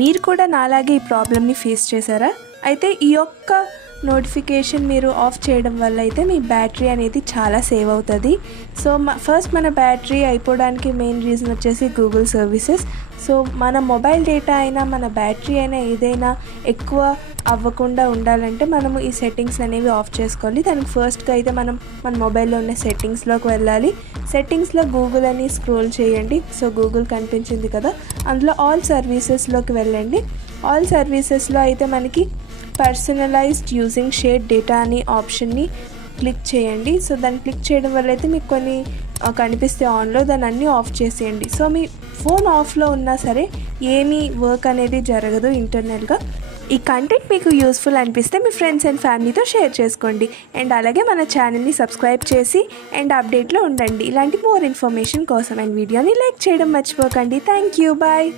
మీరు కూడా నాలాగే ఈ ప్రాబ్లమ్ని ఫేస్ చేశారా? అయితే ఈ యొక్క నోటిఫికేషన్ మీరు ఆఫ్ చేయడం వల్ల అయితే మీ బ్యాటరీ అనేది చాలా సేవ్ అవుతుంది. సో ఫస్ట్ మన బ్యాటరీ అయిపోవడానికి మెయిన్ రీజన్ వచ్చేసి గూగుల్ సర్వీసెస్. సో మన మొబైల్ డేటా అయినా మన బ్యాటరీ అయినా ఏదైనా ఎక్కువ అవ్వకుండా ఉండాలంటే మనము ఈ సెట్టింగ్స్ అనేవి ఆఫ్ చేసుకోవాలి. దానికి ఫస్ట్గా అయితే మనం మన మొబైల్లో ఉన్న సెట్టింగ్స్లోకి వెళ్ళాలి. సెట్టింగ్స్లో గూగుల్ అని స్క్రోల్ చేయండి. సో గూగుల్ కనిపించింది కదా, అందులో ఆల్ సర్వీసెస్లోకి వెళ్ళండి. ఆల్ సర్వీసెస్లో అయితే మనకి పర్సనలైజ్డ్ యూజింగ్ షేర్డ్ డేటా అనే ఆప్షన్ని క్లిక్ చేయండి. సో దాన్ని క్లిక్ చేయడం వల్ల అయితే మీకు కొన్ని కనిపిస్తే ఆన్లో, దాన్ని అన్నీ ఆఫ్ చేసేయండి. సో మీ ఫోన్ ఆఫ్లో ఉన్నా సరే ఏమీ వర్క్ అనేది జరగదు ఇంటర్నల్గా. ఈ కంటెంట్ మీకు యూస్ఫుల్ అనిపిస్తే మీ ఫ్రెండ్స్ అండ్ ఫ్యామిలీతో షేర్ చేసుకోండి. అండ్ అలాగే మన ఛానల్ని సబ్స్క్రైబ్ చేసి అండ్ అప్డేట్లో ఉండండి ఇలాంటి మోర్ ఇన్ఫర్మేషన్ కోసం. అండ్ వీడియోని లైక్ చేయడం మర్చిపోకండి. Thank you, bye.